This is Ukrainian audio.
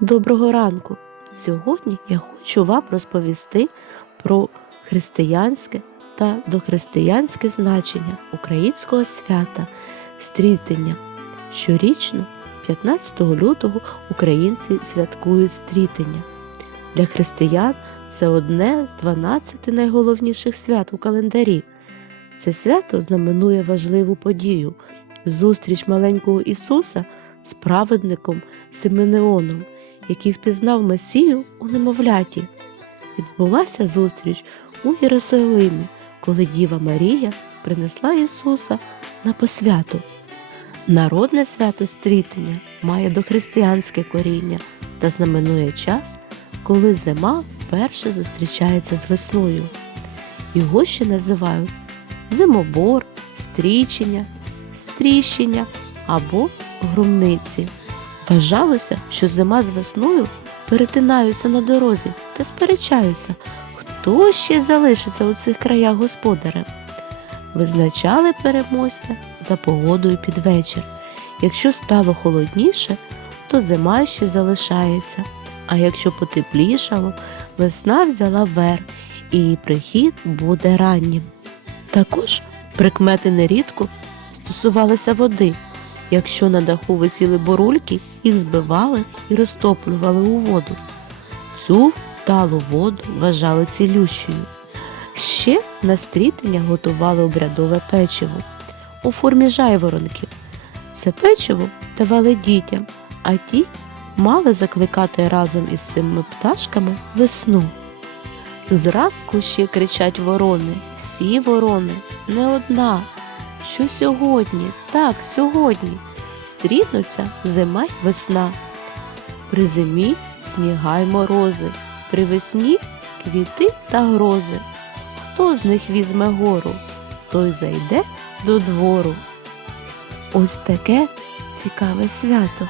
Доброго ранку! Сьогодні я хочу вам розповісти про християнське та дохристиянське значення українського свята стрітення. Щорічно, 15 лютого, українці святкують стрітення. Для християн це одне з 12 найголовніших свят у календарі. Це свято знаменує важливу подію зустріч маленького Ісуса з праведником Сименеоном, який впізнав Месію у немовляті. Відбулася зустріч у Єрусалимі, коли Діва Марія принесла Ісуса на посвяту. Народне свято стрітення має дохристиянське коріння та знаменує час, коли зима вперше зустрічається з весною. Його ще називають зимобор, стрічення, стріщення або громниці. Вважалося, що зима з весною перетинаються на дорозі та сперечаються, хто ще залишиться у цих краях господарем. Визначали переможця за погодою під вечір. Якщо стало холодніше, то зима ще залишається, а якщо потеплішало, весна взяла верх, і прихід буде раннім. Також прикмети нерідко стосувалися води. Якщо на даху висіли борульки, їх збивали і розтоплювали у воду. Цю талу воду вважали цілющою. Ще на стрітення готували обрядове печиво у формі жайворонків. Це печиво давали дітям, а ті мали закликати разом із цими пташками весну. Зранку ще кричать ворони, всі ворони, не одна. Що сьогодні, так, сьогодні стрітнуться зима й весна. При зимі сніга й морози, при весні квіти та грози. Хто з них візьме гору, той зайде до двору. Ось таке цікаве свято.